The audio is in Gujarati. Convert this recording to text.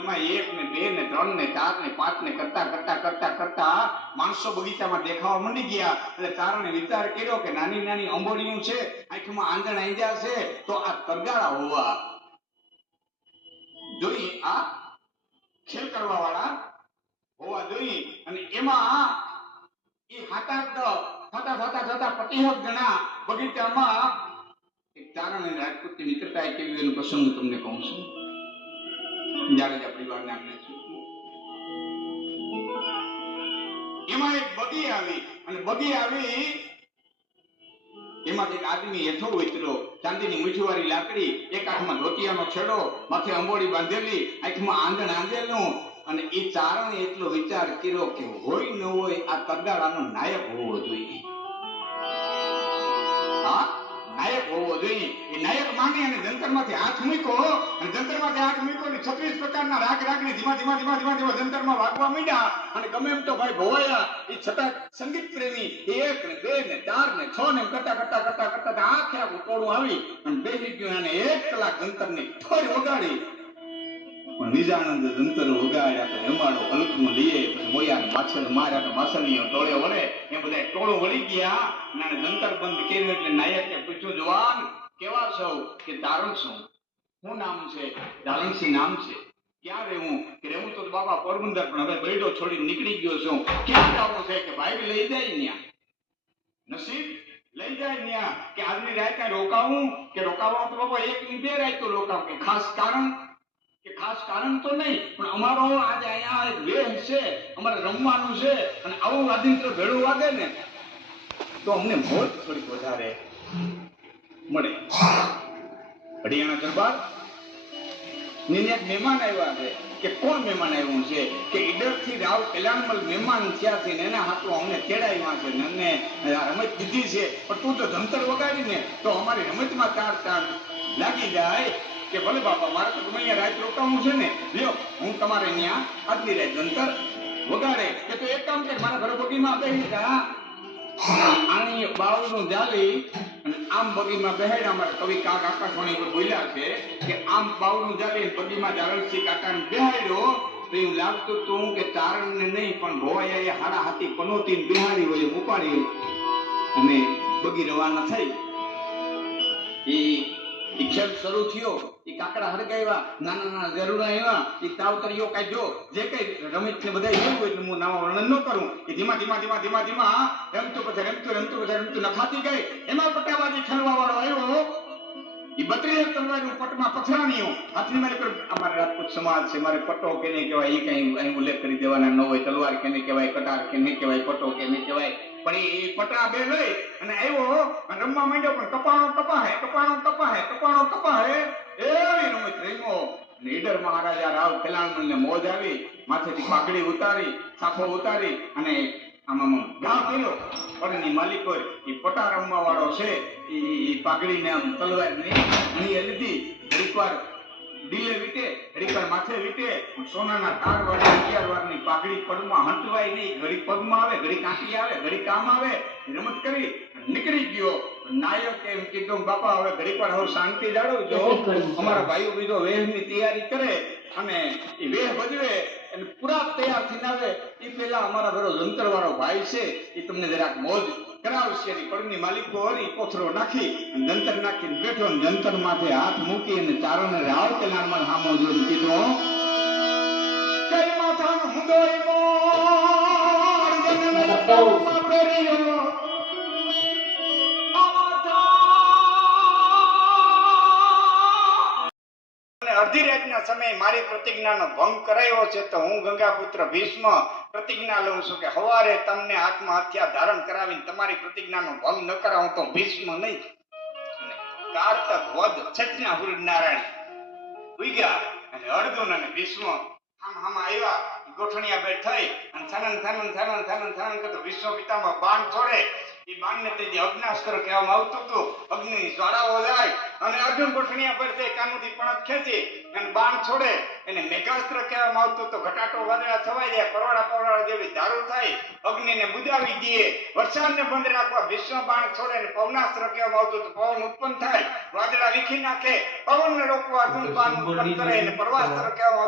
એક ને બે ને ત્રણ ને ચાર ને પાંચ ને કરતા કરતા કરતા કરતા માણસો બગીચામાં દેખાવા માંડી ગયા. એટલે તારણે વિચાર કર્યો કે નાની નાની અંબોડીઓ છે, આંખમાં આંધણ આંધ્યા છે, તો આ તરગાળા હોવા જોઈએ, આ ખેલ કરવા વાળા હોવા જોઈએ. અને એમાં એ થતા 50 જણા બગીચામાં એક ચારણ અને રાજપૂતની મિત્રતા કેવી એનો પ્રસંગ તમને કહું છું. જાડેજા પરિવારના આંગણે છું. એમાં એક બગી આવી અને બગી આવી એમાં એક આદમી હેઠો ઉતર્યો, ચાંદીની મુઠ્ઠીવાળી લાકડી, એક હાથમાં ધોતિયાનો છેડો, માથે અંબોડી બાંધેલી, આંખમાં આંધણ આંધેલું. અને એ ચારણે એટલો વિચાર કર્યો કે હોય ન હોય આ તરગાળાનો નાયક હોવો જોઈએ. હા, નાયક હોવો જોઈએ. એ નાયક માની અને જંતરમાંથી હાથ મૂક્યો અને જંતરમાંથી હાથ મૂક્યો ને 36 પ્રકારના રાગ રાગને ધીમા ધીમા ધીમા ધીમા ધીમા જંતરમાં વાગવા માંડ્યા. અને ગમે એમ તો ભાઈ ભોવાયા એ છતાં સંગીત પ્રેમી 1 ને 2 ને 4 ને 6 ને કરતા કરતા કરતા કરતા આખે આખું ટોળું આવી અને બેસી ગયું અને 1 કલાક જંતરની ઠોર વગાડી. પણ નિજાનંદ જંતર વગાડ્યા તો હેમાડો હલકું લઈએ, પછી મોયા પાછળ માર્યા તો માસલીઓ ટોળે વળે, એ બધા ટોળું વળી ગયા. અને જંતર બંધ કર્યું એટલે નાયકે પૂછ્યું, જવાન કેવા છો? કે તારણ છું. શું નામ છે? ધારણસિંહ નામ છે. ક્યાં રહેવું? કે રહેવું તો બાપા પોરબંદર, પણ હવે બૈડો છોડીને નીકળી ગયો છું. ક્યાં જવું છે? કે ભાઈ લઈ જાય ન્યા. નસીબ લઈ જાય ન્યા. કે આજની રાત કઈ રોકાવું? કે રોકાવા તો બાપા 1 ની 2 રાત તો રોકાવ. કે ખાસ કારણ? કે ખાસ કારણ તો નહીં, પણ અમારો આજે અહીંયા એક વેહ છે, અમારે રમવાનું છે, અને આવું આદિંત્ર ભેળું વાગે ને તો અમને મોજ થોડીક વધારે મળે. હરિયાણા દરબાર ની એક મહેમાન આવ્યા છે. કે કોણ મહેમાન આવ્યું છે? કે ઈડર થી રાવ કલ્યાણમલ મહેમાન થયા છે ને એના હાથમાં અમને તેડાવ્યા છે ને અમને રમત દીધી છે. પણ તું તો જંતર વગાડીને તો અમારી રમતમાં 4 ચાંદ લાગી જાય. કે ભલે બાપા, મારે તો તમે અહીંયા રાત રોકાવું છે ને, લ્યો હું તમારે અહીંયા આજની રાત જંતર વગાડે. કે તો એક કામ કર, મારા ઘરે બગીમાં બેસી જા, આની બાવળનું જાલી અને આમ બગીમાં બેહાડ્યા. અમારા કવિ કાક આકાશવાણી પર બોલ્યા છે કે આમ બાવળનું જાલી બગીમાં જારણસિંહ કાકાને બેહાડ્યો તો એવું લાગતું હતું કે ચારણને નહીં પણ ભોવાયાએ હાડા હાથી પનોતી બેહાડી હોય ઉપાડી અને બગી રવાના થઈ. એ ખેલ શરૂ થયો. એ કાકડા હરગાવ્યા, નાના નાના જરૂરા આવ્યા, એ તાવતરીઓ કાઢ્યો, જે કઈ રમત ને બધા એવું હોય એટલે હું નામાં વર્ણન ન કરું. એ ધીમા ધીમા ધીમા ધીમા ધીમા રમતું પછી રમતું નખાતી ગઈ. એમાં પટ્ટાબાજી ખેલવા વાળો આવ્યો. એ 32 તલવારનું પટમાં પથરાણીઓ હાથની મારી પર. અમારા રાજપૂત સમાજ છે, મારે પટ્ટો કેને કહેવાય એ કઈ અહીં ઉલ્લેખ કરી દેવાના ન હોય. તલવાર કેને કહેવાય, કટાર કેને કહેવાય, પટ્ટો કેને કહેવાય. પણ એ પટરા બે લઈ અને આવ્યો અને રમવા માંડ્યો. પણ કપાણો કપાહે એવી રમત રમ્યો. ઈડર મહારાજા રાવ કલ્યાણમલને મોજ આવી. માથેથી પાઘડી ઉતારી, સાફો ઉતારી અને આમાં ઘા કર્યો. પરની માલિક હોય એ પટા રમવા વાળો છે, એ પાઘડીને આમ તલવારની ઘણી લીધી. ઘડીક વાર ડીલે વીટે, ઘડીક વાર માથે વીટે. સોનાના તાર વાળી 11 વારની પાઘડી પગમાં હંટવાય નહીં. ઘડી પગમાં આવે, ઘડી કાંટી આવે, ઘડી કામ આવે. રમત કરી નીકળી ગયો. નાયક એમ કીધું, બાપા હવે ઘડીક વાર હવે શાંતિ જાળવજો. અમારા ભાઈઓ બીજો વેહની તૈયારી કરે અને એ વેહ ભજવે અને પૂરા તૈયાર થઈને આવે એ પહેલા અમારા ઘરો જંતર વાળો ભાઈ છે, એ તમને જરાક મોજ કરાવશે. એની પડની માલિકો હોય કોથરો નાખી જંતર નાખીને બેઠો અને જંતર માથે હાથ મૂકી અને ચારણે રાવ કલ્યાણમાં સામો જોઈને કીધું, કઈ માથાનો મુંદોય મોર જનન પગમાં પહેર્યો. અડધી રાતના સમયે મારી પ્રતિજ્ઞાનો ભંગ કરાયો છે તો હું ગંગાપુત્ર ભીષ્મ પ્રતિજ્ઞા લઉં છું કે સવારે તમને હાથમાં હથિયાર ધારણ કરાવીને તમારી પ્રતિજ્ઞાનો ભંગ ન કરાવું તો ભીષ્મ નહીં. કારતક વધ છટના સૂર્યનારાયણ ઉગ્યા અને અર્જુન અને ભીષ્મ આમ આવ્યા. ગોઠણિયા બેઠ થઈ અને થનન કરતો વિશ્વ પિતામાં બાણ છોડે. એ બાણને તે અગ્નાસ્ત્ર કહેવામાં આવતું હતું. અગ્નિની જ્વાળાઓ જાય અને અર્જુન ગોઠણિયા પર તે કાનુથી પણત ખેંચી અને બાણ છોડે. એને મેઘાસ્ત્ર કહેવામાં આવતું તો ઘટાટો વાદળા છવાઈ જાય, પરવાળા જેવી ધારો થાય, અગ્નિને બુજાવી દે. વરસાદને બંધ રાખવા ભીષ્મ બાણ છોડે અને પવનાસ્ત્ર કહેવામાં આવતું તો પવન ઉત્પન્ન થાય, વાદળા વીખી નાખે. પવનને રોકવા અર્જુન બાણ ઉત્પન્ન કરે અને પરવાસ્ત્ર કહેવામાં